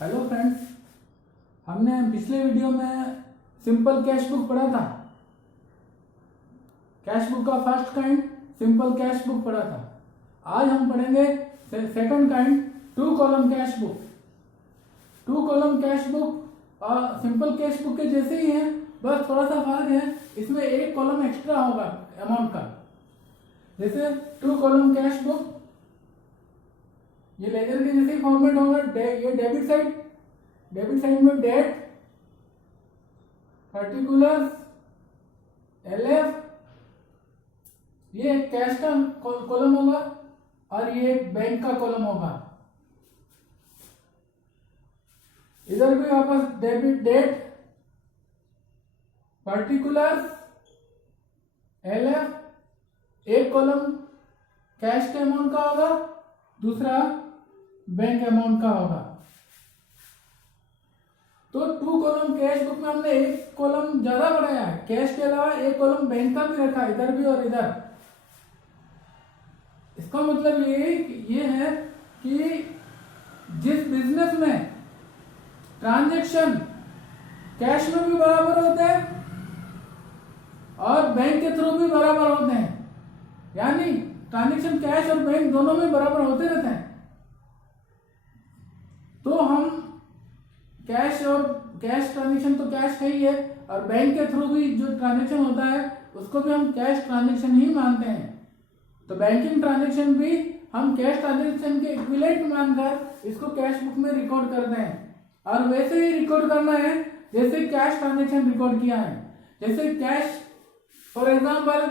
Hello friends, हमने पिछले video में सिंपल कैश बुक पढ़ा था। कैश बुक का first kind simple cash book पढ़ा था। आज हम पढ़ेंगे second kind two column cash book. Two column cash book और सिंपल कैश बुक के जैसे ही हैं, बस थोड़ा सा फर्क है, इसमें एक कॉलम एक्स्ट्रा होगा अमाउंट का। जैसे टू कॉलम कैश बुक, ये लेजर के जैसे फॉर्मेट होगा। ये डेबिट साइड में डेट, पर्टिकुलर्स, LF, ये कैश का कॉलम होगा और ये बैंक का कॉलम होगा। इधर भी वापस डेबिट डेट, पर्टिकुलर्स, LF, एक कॉलम कैश के अमाउंट का होगा, दूसरा बैंक अमाउंट का होगा। तो टू कॉलम कैश बुक में हमने एक कॉलम ज्यादा बढ़ाया है, कैश के अलावा एक कॉलम बैंक का भी रखा, इधर भी और इधर। इसका मतलब ये है कि जिस बिजनेस में ट्रांजैक्शन कैश में भी बराबर होते हैं और बैंक के थ्रू भी बराबर होते हैं, यानी ट्रांजैक्शन कैश और बैंक दोनों में बराबर होते रहते हैं, तो हम कैश ट्रांजैक्शन तो कैश है ही है, और बैंक के थ्रू भी जो ट्रांजैक्शन होता है उसको भी हम कैश ट्रांजैक्शन ही मानते हैं। तो बैंकिंग ट्रांजैक्शन भी हम कैश ट्रांजैक्शन के इक्विवेलेंट मानकर इसको कैश बुक में रिकॉर्ड करते हैं, और वैसे ही रिकॉर्ड करना है जैसे कैश ट्रांजैक्शन रिकॉर्ड किया है। जैसे cash, for example,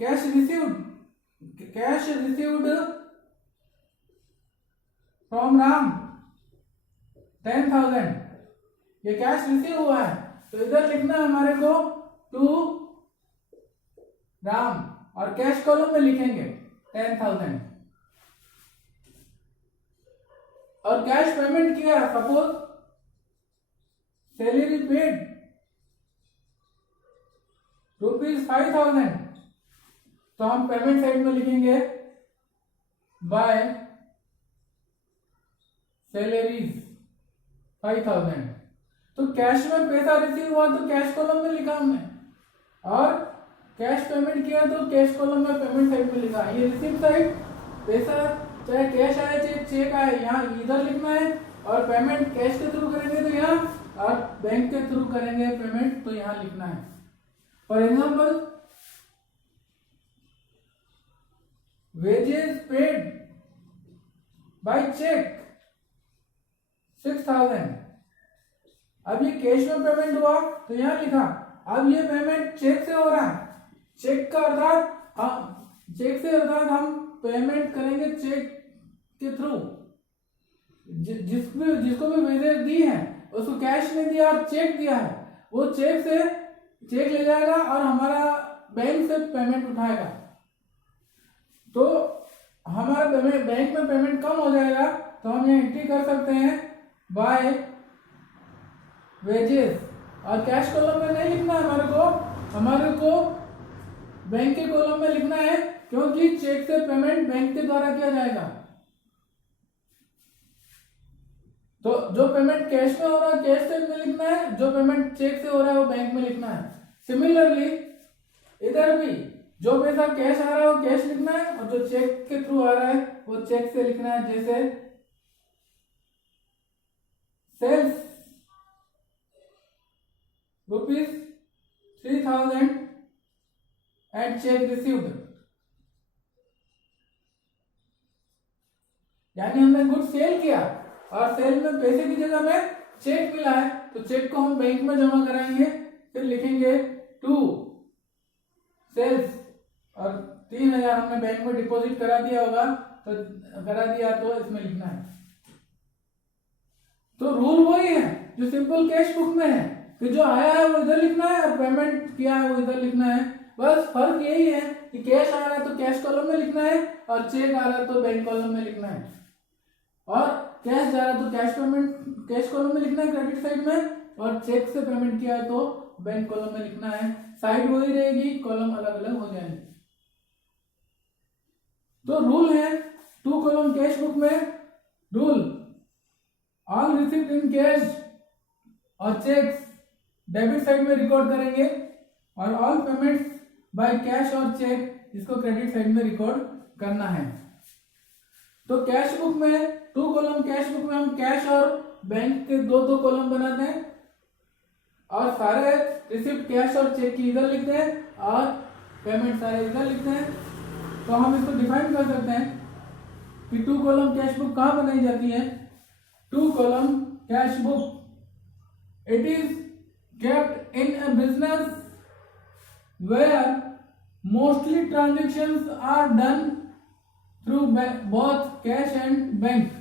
cash received from Ram 10,000, ये कैश रिसीव हुआ है, तो इधर लिखना है हमारे को टू राम, और कैश कॉलम में लिखेंगे 10,000। और कैश पेमेंट किया, सपोज सैलरी पेड ₹5,000, तो हम पेमेंट साइड में लिखेंगे बाय सैलरीज 5,000। तो कैश में पैसा रिसीव हुआ तो कैश कॉलम में लिखा हमने, और कैश पेमेंट किया तो कैश कॉलम में पेमेंट साइड में लिखा। ये रिसीव साइड, पैसा चाहे कैश आए चाहे चेक आए, यहाँ इधर लिखना है, और पेमेंट कैश के थ्रू करेंगे तो यहाँ, और बैंक के थ्रू करेंगे पेमेंट तो यहाँ लिखना है। For example, wages paid by cheque 6,000। अब ये कैश में पेमेंट हुआ तो यहाँ लिखा। अब ये पेमेंट चेक से हो रहा है, चेक से अर्थात हम पेमेंट करेंगे चेक के थ्रू। जिसको भी वेजेस दी है उसको कैश में दिया और चेक दिया है, वो चेक ले जाएगा और हमारा बैंक से पेमेंट उठाएगा। तो हमारा बैंक में पेमेंट कम हो जाएगा, तो हम यहाँ एंट्री कर सकते हैं बाय वेजेस, और कैश कॉलम में नहीं लिखना है हमारे को बैंक के कॉलम में लिखना है, क्योंकि चेक से पेमेंट बैंक के द्वारा किया जाएगा। तो जो पेमेंट कैश में हो रहा है कैश साइड में लिखना है, जो पेमेंट चेक से हो रहा है वो बैंक में लिखना है। सिमिलरली इधर भी जो पैसा कैश आ रहा है वो कैश लिखना है, और जो चेक के थ्रू आ रहा है वो चेक से लिखना है। जैसे सेल्स ₹3,000 एंड चेक रिसीव्ड, यानी हमने गुड सेल किया और सेल में पैसे की जगह में चेक मिला है, तो चेक को हम बैंक में जमा कराएंगे, फिर लिखेंगे टू सेल्स, और 3,000 हमने बैंक में डिपॉजिट करा दिया तो इसमें लिखना है। तो रूल वही है जो सिंपल कैश बुक में है, कि जो आया है वो इधर लिखना है और पेमेंट किया है वो इधर लिखना है। बस फर्क यही है कि कैश आ रहा है तो कैश कॉलम में लिखना है, और चेक आ रहा है तो बैंक कॉलम में लिखना है, और कैश जा रहा है तो कैश कॉलम में लिखना है क्रेडिट साइड में, और चेक से पेमेंट किया है तो बैंक कॉलम में लिखना है। साइड वही रहेगी, कॉलम अलग अलग हो जाएंगे। तो रूल है टू कॉलम कैश बुक में rule, all receipt in cash और चेक्स डेबिट साइड में रिकॉर्ड करेंगे और ऑल पेमेंट्स बाय कैश और चेक इसको क्रेडिट साइड में रिकॉर्ड करना है। तो कैश बुक में 2 कॉलम कैश बुक में हम कैश और बैंक के दो कॉलम बनाते हैं और सारे रिसिप्ट कैश और चेक की इधर लिखते हैं और पेमेंट सारे इधर लिखते हैं। तो हम इसको डिफाइन कर सकते हैं कि 2 कॉलम कैश बुक कहाँ बनाई जाती है। 2 column cash book it is kept in a business where mostly transactions are done through both cash and bank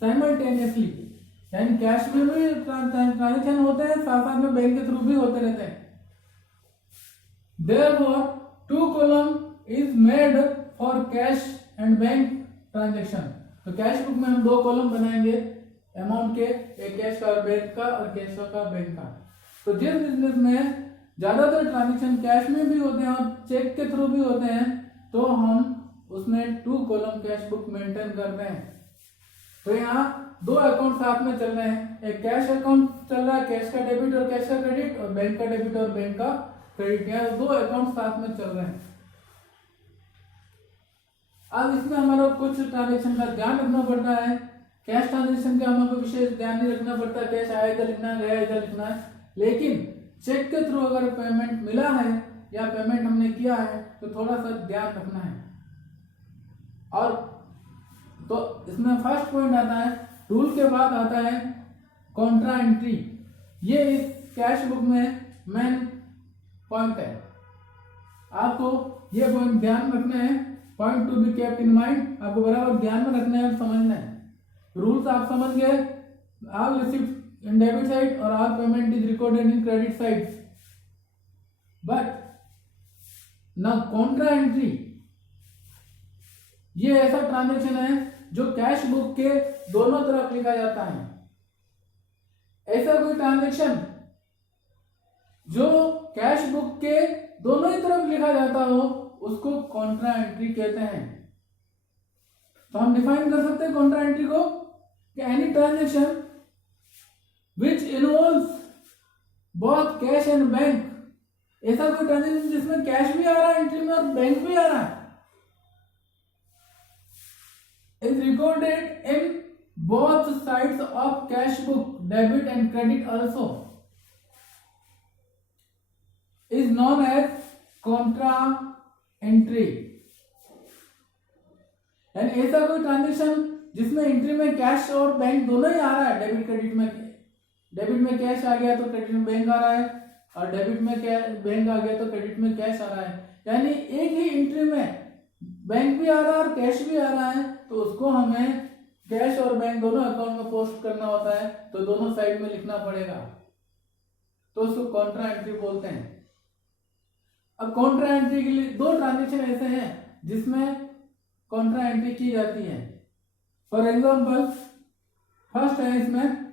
simultaneously, यानी कैश में भी ट्रांजेक्शन होते हैं साथ साथ में बैंक के थ्रू भी होते रहते हैं। Therefore 2 column is made for cash and bank transaction। तो कैश बुक में हम 2 कॉलम बनाएंगे अमाउंट के, एक कैश का और बैंक का और कैश का बैंक का। तो जिस बिजनेस में ज्यादातर ट्रांजेक्शन कैश में भी होते हैं और चेक के थ्रू भी होते हैं तो हम उसमें 2 कॉलम कैश बुक मेंटेन करते हैं। तो यहाँ 2 अकाउंट साथ में चल रहे हैं, एक कैश अकाउंट चल रहा है, कैश का डेबिट और कैश का क्रेडिट, और बैंक का डेबिट और बैंक का क्रेडिट, यहाँ 2 अकाउंट साथ में चल रहे हैं। अब इसमें हमारा कुछ ट्रांजेक्शन का ध्यान रखना पड़ता है। कैश ट्रांजेक्शन का हमको विशेष ध्यान नहीं रखना पड़ता, कैश आया इधर लिखना है, गया इधर लिखना है। लेकिन चेक के थ्रू अगर पेमेंट मिला है या पेमेंट हमने किया है तो थोड़ा सा ध्यान रखना है। और तो इसमें फर्स्ट पॉइंट आता है, रूल के बाद आता है कॉन्ट्रा एंट्री। ये इस कैश बुक में मेन पॉइंट है, आपको ये पॉइंट ध्यान रखना है। Point to be kept in mind, आपको बराबर ध्यान में रखना है और समझना है। रूल्स आप समझ गए, all receipt in debit side or all payment is recorded in credit side, but now contra entry ये ऐसा ट्रांजेक्शन है जो कैश बुक के दोनों तरफ लिखा जाता है। ऐसा कोई ट्रांजेक्शन जो कैश बुक के दोनों ही तरफ लिखा जाता हो उसको कॉन्ट्रा एंट्री कहते हैं। तो हम डिफाइन कर सकते हैं कॉन्ट्रा एंट्री को कि any transaction which involves both cash and bank, ऐसा कोई ट्रांजेक्शन जिसमें कैश भी आ रहा है एंट्री में और बैंक भी आ रहा है, is recorded in both sides of cash book, debit and credit also, is known as contra entry। यानी ऐसा कोई ट्रांजेक्शन जिसमें एंट्री में कैश और बैंक दोनों ही आ रहा है, डेबिट में कैश आ गया तो क्रेडिट में बैंक आ रहा है और डेबिट में बैंक आ गया तो क्रेडिट में कैश आ रहा है। यानी एक ही एंट्री में बैंक भी आ रहा है और कैश भी आ रहा है, तो उसको हमें कैश और बैंक दोनों अकाउंट में पोस्ट करना होता है, तो दोनों साइड में लिखना पड़ेगा, तो उसको कॉन्ट्रा एंट्री बोलते हैं। अब कॉन्ट्रा एंट्री के लिए 2 ट्रांजेक्शन ऐसे हैं जिसमें कॉन्ट्रा एंट्री की जाती है। फॉर एग्जाम्पल फर्स्ट है इसमें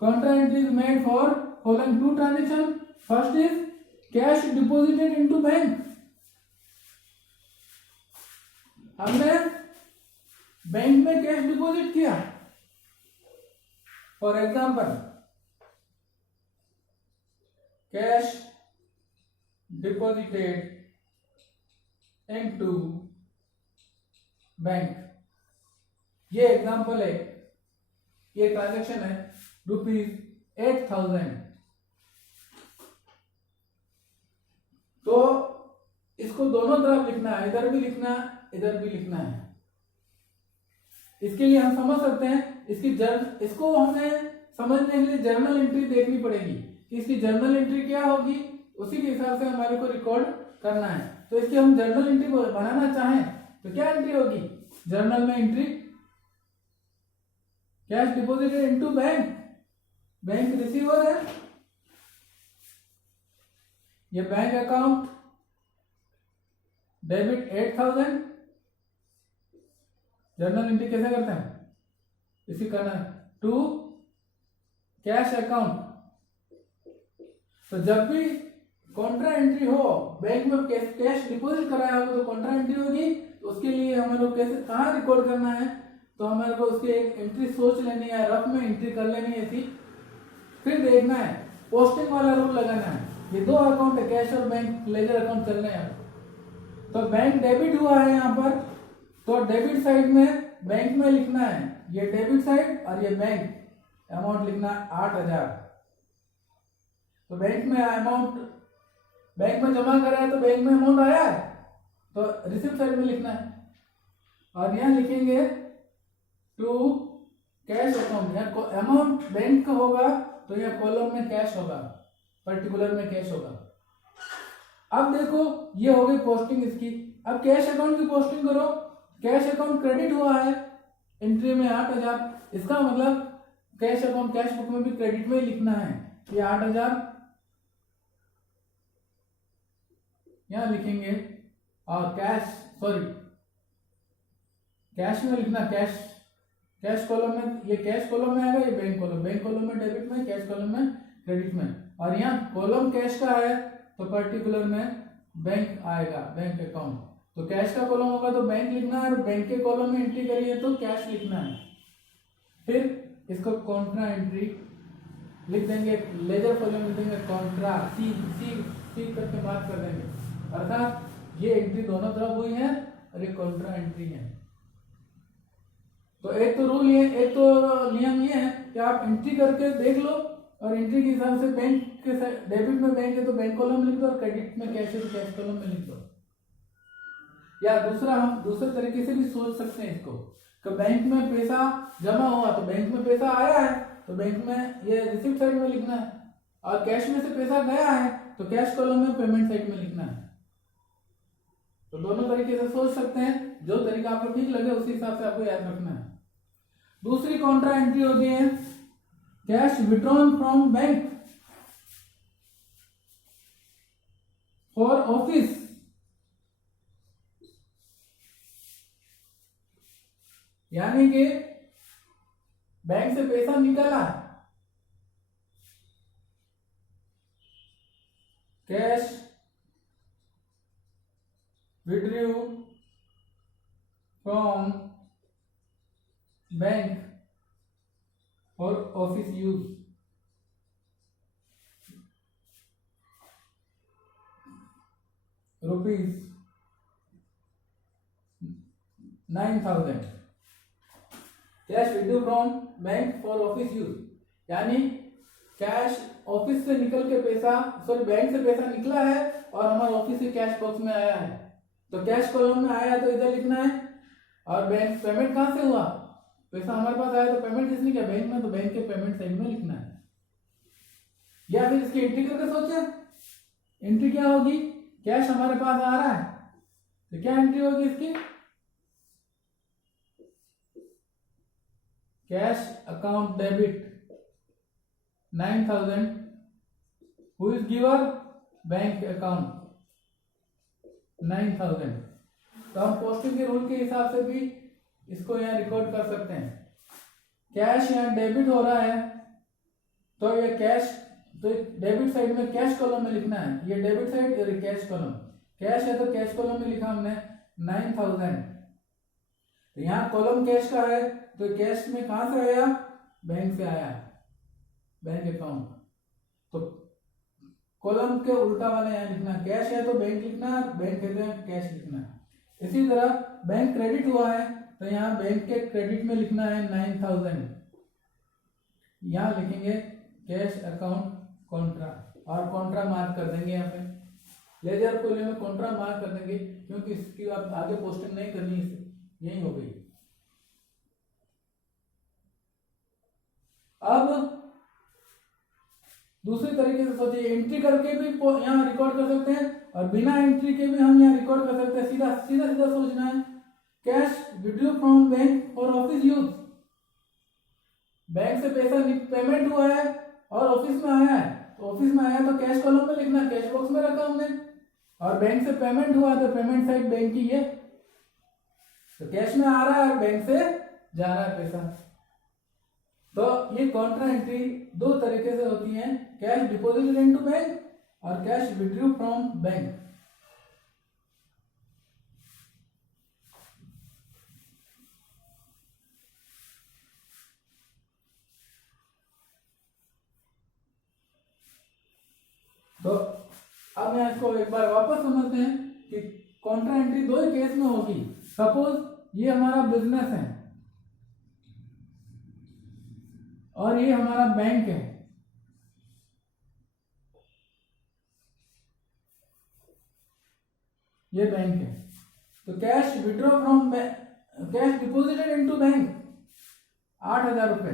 contra entry is made for following 2 transaction. First is cash deposited into bank, हमने बैंक में कैश डिपॉजिट किया। For example cash deposited into bank, ये एग्जाम्पल है, ये ट्रांजेक्शन है ₹8,000। तो इसको दोनों तरफ लिखना है, इधर भी लिखना है इधर भी लिखना है। इसके लिए हम समझ सकते हैं इसको हमें समझने के लिए जर्नल एंट्री देखनी पड़ेगी कि इसकी जर्नल एंट्री क्या होगी, उसी के हिसाब से हमारे को रिकॉर्ड करना है। तो इसकी हम जर्नल एंट्री बनाना चाहें तो क्या एंट्री होगी जर्नल में? Entry cash deposited into bank, bank receiver है, ये bank account debit 8,000। Journal entry कैसे करते हैं, इसी करना है टू कैश अकाउंट। तो जब भी कॉन्ट्रा एंट्री हो, बैंक में कैश डिपॉजिट कराया हो तो कॉन्ट्रा एंट्री होगी। तो उसके लिए हमें लोग कैसे कहाँ रिकॉर्ड करना है, तो हमारे को उसकी एक एंट्री सोच लेनी है, रफ में एंट्री कर लेनी है थी। फिर देखना है, पोस्टिंग वाला रूल लगाना है। ये दो अकाउंट है, कैश और बैंक लेजर अकाउंट चल रहे हैं। तो बैंक डेबिट हुआ है यहाँ पर, तो डेबिट साइड में बैंक में लिखना है, ये डेबिट साइड और ये बैंक अमाउंट लिखना है 8,000। तो बैंक में अमाउंट, बैंक में जमा करा है तो बैंक में अमाउंट आया है, तो रिसिप्ट साइड में लिखना है। और यहाँ लिखेंगे टू कैश अकाउंट, यहाँ अमाउंट बैंक का होगा तो यहाँ कॉलम में कैश होगा, पर्टिकुलर में कैश होगा। अब देखो ये हो गई पोस्टिंग इसकी। अब कैश अकाउंट की पोस्टिंग करो। कैश अकाउंट क्रेडिट हुआ है एंट्री में 8,000, इसका मतलब कैश अकाउंट कैश बुक में भी क्रेडिट में लिखना है। ये 8,000 यहां लिखेंगे, और कैश में लिखना, कैश कॉलम में, ये कैश कॉलम में आएगा, ये बैंक कॉलम में डेबिट में, कैश कॉलम में क्रेडिट में। और यहाँ कॉलम कैश का है तो पर्टिकुलर में बैंक आएगा, बैंक अकाउंट। तो कैश का कॉलम होगा तो बैंक लिखना है, और बैंक के कॉलम में एंट्री करिए तो कैश लिखना है। फिर इसको कॉन्ट्रा एंट्री लिख देंगे, लेजर कॉलम लिख देंगे कॉन्ट्रा, सी करके मार्क कर देंगे, अर्थात ये एंट्री दोनों तरफ हुई है और ये कॉन्ट्रा एंट्री है। तो एक तो रूल ये, एक तो नियम ये है कि आप एंट्री करके देख लो, और एंट्री के हिसाब से बैंक के डेबिट में बैंक है तो बैंक कॉलम में लिख दो, और क्रेडिट में कैश है तो कैश कॉलम में लिख दो। या दूसरा, हम दूसरे तरीके से भी सोच सकते हैं इसको कि बैंक में पैसा जमा हुआ तो बैंक में पैसा आया है तो बैंक में ये रिसिप्ट साइड में लिखना है, और कैश में से पैसा गया है तो कैश कॉलम में पेमेंट साइड में लिखना है। तो दोनों तरीके से सोच सकते हैं, जो तरीका आपको ठीक लगे उसी हिसाब से आपको याद रखना है। दूसरी कॉन्ट्रा एंट्री होती है cash withdrawn from bank for office. यानी कि बैंक से पैसा निकाला, cash withdrew from bank for office use, ₹9,000 cash withdrew from bank for office use. यानी कैश ऑफिस से निकल के पैसा, सॉरी बैंक से पैसा निकला है और हमारे ऑफिस के कैश बॉक्स में आया है, तो कैश कॉलम में आया तो इधर लिखना है। और बैंक पेमेंट कहां से हुआ, पैसा हमारे पास आया तो पेमेंट किसने किया, बैंक में, तो बैंक के पेमेंट साइड में लिखना है। या फिर इसकी एंट्री करके सोचे, एंट्री क्या होगी, कैश हमारे पास आ रहा है तो क्या एंट्री होगी इसकी, cash account debit 9,000, who is giver, bank account 9,000। तो हम पोस्टिंग के रूल के हिसाब से भी इसको यहाँ रिकॉर्ड कर सकते हैं। कैश यहाँ डेबिट हो रहा है तो ये कैश, तो डेबिट साइड में कैश कॉलम में लिखना है, ये डेबिट साइड और कैश कॉलम, कैश है तो कैश कॉलम में लिखा हमने 9,000। तो यहाँ कॉलम कैश का है तो कैश में कहां से आया, बैंक से आया, बैंक अकाउंट। तो कॉलम के उल्टा वाला यहाँ लिखना, कैश है तो बैंक लिखना, बैंक है तो कैश लिखना। इसी तरह बैंक क्रेडिट हुआ है तो यहाँ बैंक के क्रेडिट में लिखना है 9,000, यहाँ लिखेंगे कैश अकाउंट कॉन्ट्रा, और कॉन्ट्रा मार्क कर देंगे यहाँ पे, लेजर कॉलम में कॉन्ट्रा मार्क कर देंगे क्योंकि इसकी आप आगे पोस्टिंग नहीं करनी, यही हो गई। अब दूसरे तरीके से सोचिए, एंट्री करके भी यहाँ रिकॉर्ड कर सकते हैं और बिना एंट्री के भी हम यहाँ रिकॉर्ड कर सकते हैं। सीधा सीधा सीधा सोचना है, cash withdrew from bank for office use, bank से पैसा पेमेंट हुआ है और ऑफिस में आया है, तो ऑफिस में आया तो कैश कॉलम में लिखना, कैश बॉक्स में रखा हमने, और बैंक से पेमेंट हुआ तो पेमेंट साइड बैंक की है, तो कैश में आ रहा है और बैंक से जा रहा है पैसा। तो ये कॉन्ट्रा एंट्री दो तरीके से होती है, कैश डिपॉजिटेड इनटू बैंक और कैश विड्रू फ्रॉम बैंक। तो अब मैं इसको एक बार वापस समझते हैं कि कॉन्ट्रा एंट्री दो ही केस में होगी। सपोज ये हमारा बिजनेस है और ये हमारा बैंक है, ये बैंक है। तो cash withdraw from cash deposited into bank 8,000 रुपए।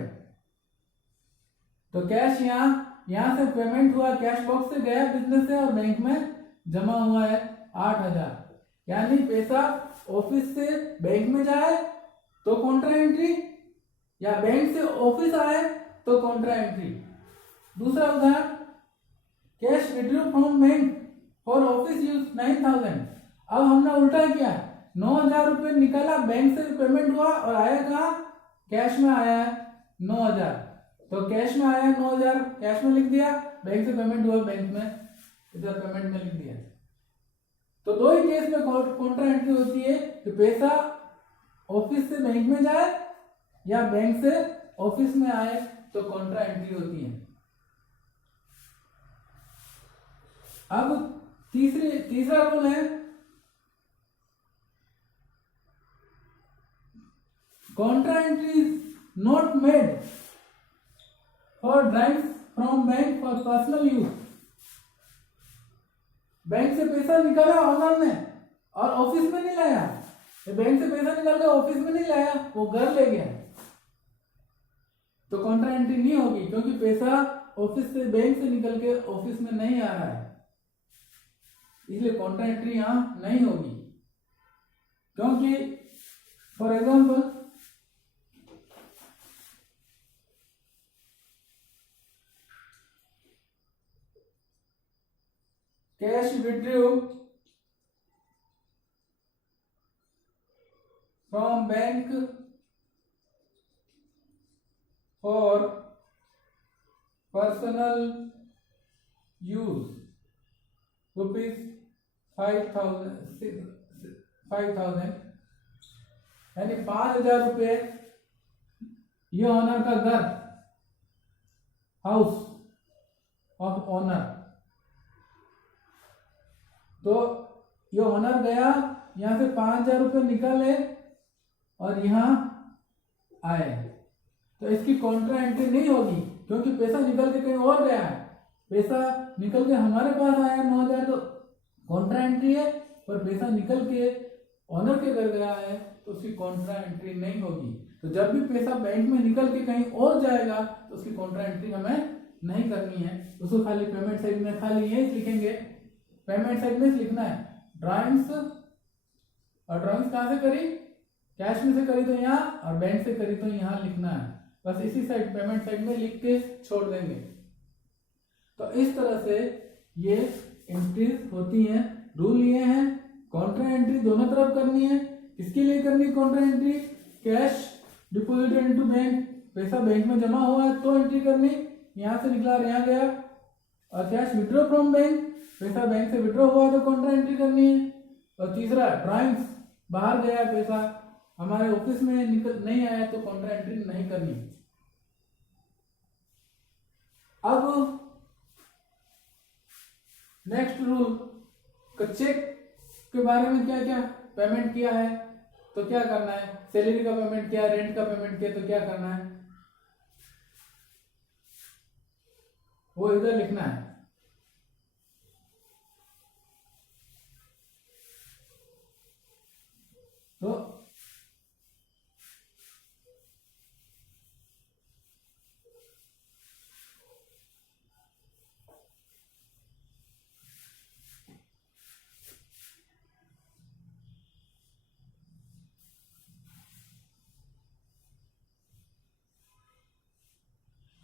तो कैश यहां से पेमेंट हुआ, कैश बॉक्स से गया बिजनेस से और बैंक में जमा हुआ है 8,000। यानी पैसा ऑफिस से बैंक में जाए तो कॉन्ट्रा एंट्री, या बैंक से ऑफिस आए तो कॉन्ट्रा एंट्री। दूसरा उदाहरण, cash withdraw from bank for office use 9,000। अब हमने उल्टा किया, 9,000 रुपये निकाला, बैंक से पेमेंट हुआ और आया कहाँ, कैश में आया है 9,000। तो कैश में आया है 9,000, कैश में लिख दिया, बैंक से पेमेंट हुआ बैंक में, इधर पेमेंट में लिख दिया। तो दो ही केस में कॉन्ट्रा एंट्री होती है कि पैसा ऑफिस से बैंक में जाए या बैंक से ऑफिस में आए तो कॉन्ट्रा एंट्री होती है। अब तीसरा रूल है, Contra entry is not made for drawing from bank for personal use. Bank से पैसा निकाला ऑनर ने और ऑफिस में नहीं लाया, बैंक से पैसा निकाल के ऑफिस में नहीं लाया, वो घर ले गया, तो कॉन्ट्रा एंट्री नहीं होगी, क्योंकि पैसा ऑफिस से बैंक से निकल के ऑफिस में नहीं आ रहा है, इसलिए कॉन्ट्रा एंट्री यहां नहीं होगी। क्योंकि for example cash withdraw from bank for personal use rupees 5,000, यानी 5,000 रुपये ये ऑनर का घर, हाउस ऑफ ऑनर। तो ये ऑनर गया, यहां से 5,000 रुपये निकाले और यहां आए, तो इसकी कॉन्ट्रा एंट्री नहीं होगी, क्योंकि पैसा निकल के कहीं और गया है, पैसा निकल के हमारे पास आया 9,000 तो कॉन्ट्रा एंट्री है, पर पैसा निकल के ऑनर के घर गया है तो उसकी कॉन्ट्रा एंट्री नहीं होगी। तो जब भी पैसा बैंक में निकल के कहीं और जाएगा तो उसकी कॉन्ट्रा एंट्री हमें नहीं करनी है, उसको खाली पेमेंट साइड में खाली ये लिखेंगे, पेमेंट साइड में लिखना है ड्राइंग्स, और ड्राइंग्स कहां से करी, कैश में से करी तो यहाँ, और बैंक से करी तो यहाँ लिखना है, बस इसी साइड पेमेंट साइड में लिख के छोड़ देंगे। तो इस तरह से ये एंट्रीज होती हैं। रूल ये है, कॉन्ट्रा एंट्री दोनों तरफ करनी है। किसके लिए करनी Contra entry, cash deposited into bank, पैसा बैंक में जमा हुआ है तो एंट्री करनी, यहाँ से निकला और यहाँ गया, और कैश विड्रॉ फ्रॉम बैंक, पैसा बैंक से विड्रॉ हुआ तो कॉन्ट्रा एंट्री करनी है। और तीसरा ड्राइंग्स, बाहर गया पैसा, हमारे ऑफिस में निकल नहीं आया तो कॉन्ट्रा एंट्री नहीं करनी। अब नेक्स्ट रूल, चेक के बारे में, क्या क्या पेमेंट किया है तो क्या करना है, सैलरी का पेमेंट किया, रेंट का पेमेंट किया तो क्या करना है, वो इधर लिखना है। तो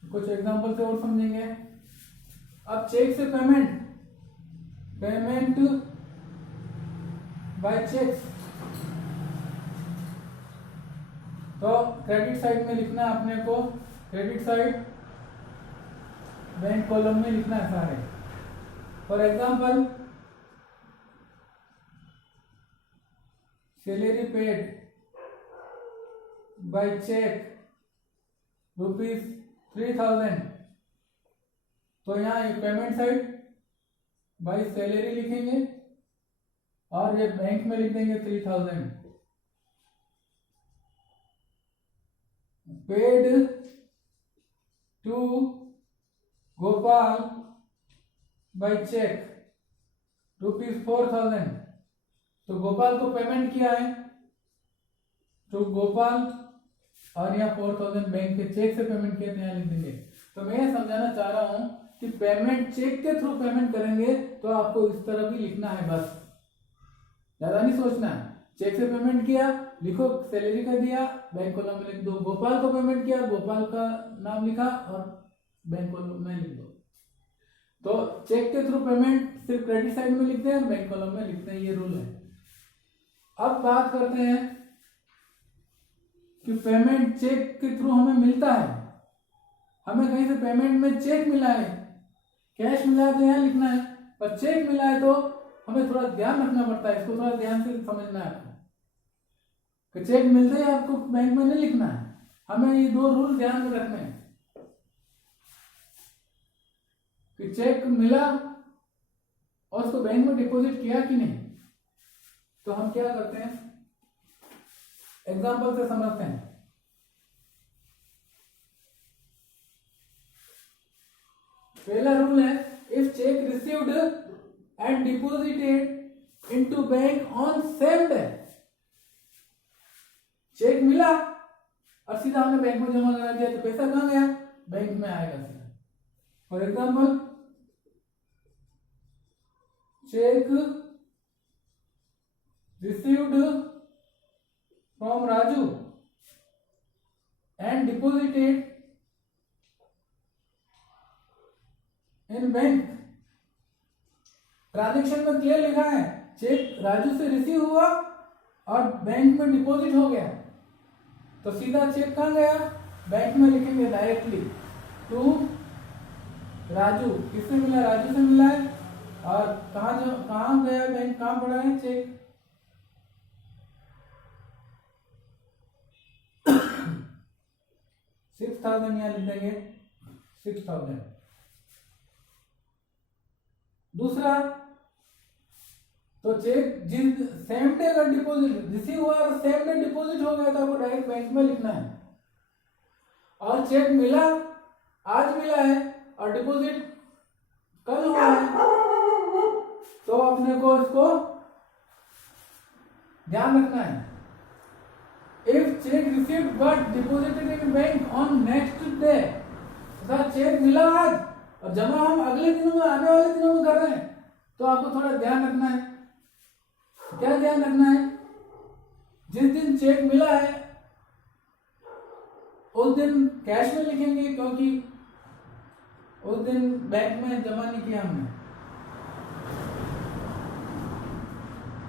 कुछ एग्जांपल से और समझेंगे। अब चेक से पेमेंट बाय चेक्स, तो क्रेडिट साइड में लिखना है अपने को, क्रेडिट साइड बैंक कॉलम में लिखना है सारे। For example salary paid by cheque rupees 3,000, तो यहाँ पेमेंट साइड बाई सैलरी लिखेंगे और ये बैंक में लिख देंगे 3000 paid to Gopal by cheque ₹4000। तो गोपाल को पेमेंट किया है तो गोपाल, और यहाँ 4000 बैंक के चेक से पेमेंट किया तो यहाँ लिख देंगे। तो मैं ये समझाना चाह रहा हूं कि पेमेंट चेक के थ्रू पेमेंट करेंगे तो आपको इस तरह भी लिखना है, बस ज्यादा नहीं सोचना है। चेक से पेमेंट किया लिखो, सैलरी का दिया, बैंक कॉलम में लिख दो। गोपाल को पेमेंट किया, गोपाल का नाम लिखा और बैंक कॉलम में लिख दो। तो चेक के थ्रू पेमेंट सिर्फ क्रेडिट साइड में लिखते हैं, बैंक कॉलम में लिखते हैं, ये रूल है। अब बात करते हैं कि पेमेंट चेक के थ्रू हमें मिलता है, हमें कहीं से पेमेंट में चेक मिला है, कैश मिला है तो यहाँ लिखना है, पर चेक मिला है तो हमें थोड़ा ध्यान रखना पड़ता है, इसको थोड़ा ध्यान से समझना है आपको कि चेक मिलते ही आपको बैंक में नहीं लिखना है। हमें ये दो रूल ध्यान में रखने हैं कि चेक मिला और उसको बैंक में डिपॉजिट किया कि नहीं। तो हम क्या करते हैं, एग्जांपल से समझते हैं। पहला रूल है, if cheque received and deposited into bank on same day. Cheque मिला और सीधा हमने बैंक में जमा करा दिया तो पैसा कहाँ गया, बैंक में आएगा सीधा। For example, cheque received from Raju and deposited in bank. Transaction में क्लियर लिखा है, चेक राजू से रिसीव हुआ और बैंक में डिपॉजिट हो गया, तो सीधा चेक कहाँ गया, बैंक में लिखेंगे डायरेक्टली टू राजू। किससे मिला, राजू से मिला है। और कहाँ गया बैंक, कहाँ पड़ा है चेक, $6000 यहाँ लिख देंगे 6000। दूसरा, तो चेक जिस सेम डे का डिपॉजिट रिसीव हुआ और सेम डे डिपॉजिट हो गया तो आपको डायरेक्ट बैंक में लिखना है। और चेक मिला, आज मिला है और डिपॉजिट कल हुआ है तो अपने को इसको ध्यान रखना है। If cheque received but deposited in bank on next day, cheque मिला आज और जमा हम अगले दिनों में, आने वाले दिनों में कर रहे हैं, तो आपको थोड़ा ध्यान रखना है। क्या ध्यान रखना है, जिस दिन चेक मिला है उस दिन कैश में लिखेंगे क्योंकि उस दिन बैंक में जमा नहीं किया हमने।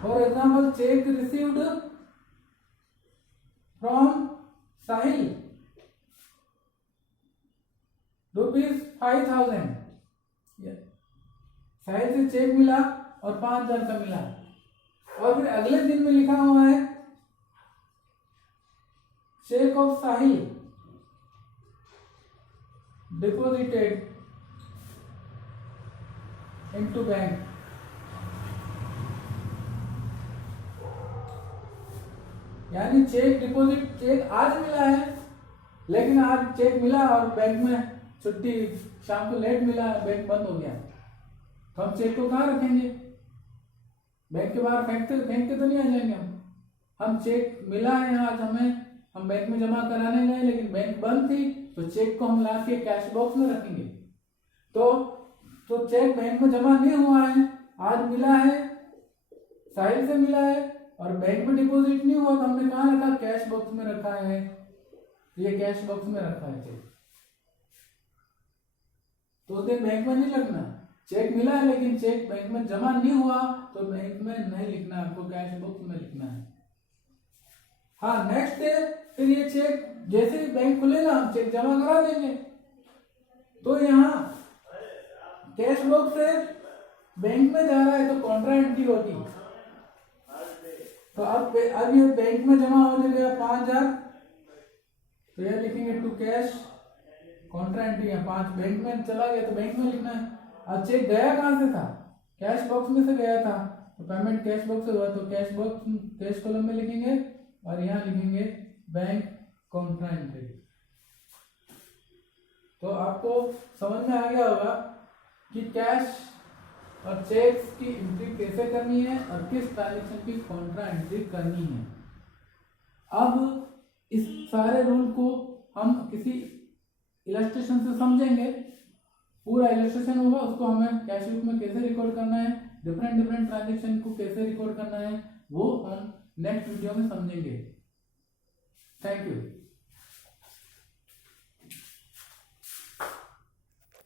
For example, cheque received from Sahil ₹5000। Sahil से चेक मिला और 5000 का मिला, और फिर अगले दिन में लिखा हुआ है cheque of Sahil deposited into bank. यानी चेक डिपॉजिट, चेक आज मिला है लेकिन आज चेक मिला और बैंक में छुट्टी, शाम को लेट मिला, बैंक बंद हो गया, तो हम चेक को कहाँ रखेंगे, बैंक के बाहर फेंक के तो नहीं आ जाएंगे हम चेक मिला है आज हमें, हम बैंक में जमा कराने गए लेकिन बैंक बंद थी तो चेक को हम ला के कैश बॉक्स में रखेंगे। तो चेक बैंक में जमा नहीं हुआ है, आज मिला है, साहिल से मिला है और बैंक में डिपॉजिट नहीं हुआ तो हमने कहाँ रखा, कैश बॉक्स में रखा है। ये कैश बॉक्स में रखा है चेक, तो उस दिन बैंक में नहीं लगना। चेक मिला है लेकिन चेक बैंक में जमा नहीं हुआ तो बैंक में नहीं लिखना, आपको कैश बॉक्स में लिखना है। हाँ, नेक्स्ट डे फिर ये चेक जैसे ही बैंक खुलेगा हम चेक जमा करा देंगे, तो यहाँ कैश बॉक्स से बैंक में जा रहा है तो कॉन्ट्रा एंट्री होगी। तो अब ये बैंक में जमा होने गया 5000, तो यह लिखेंगे to cash contra entry, 5 bank में चला गया तो बैंक में लिखना है। अब चेक गया कहाँ से था, कैश बॉक्स में से गया था तो पेमेंट कैश बॉक्स से हुआ तो कैश बॉक्स कैश कॉलम में लिखेंगे और यहाँ लिखेंगे बैंक कॉन्ट्रा एंट्री। तो आपको समझ में आ गया होगा कि कैश और चेक्स की एंट्री कैसे करनी है और किस ट्रांजेक्शन की कॉन्ट्रा एंट्री करनी है। अब इस सारे रूल को हम किसी इलस्ट्रेशन से समझेंगे। पूरा इलस्ट्रेशन होगा, उसको हमें कैश बुक में कैसे रिकॉर्ड करना है, डिफरेंट ट्रांजेक्शन को कैसे रिकॉर्ड करना है, वो हम नेक्स्ट वीडियो में समझेंगे। Thank you.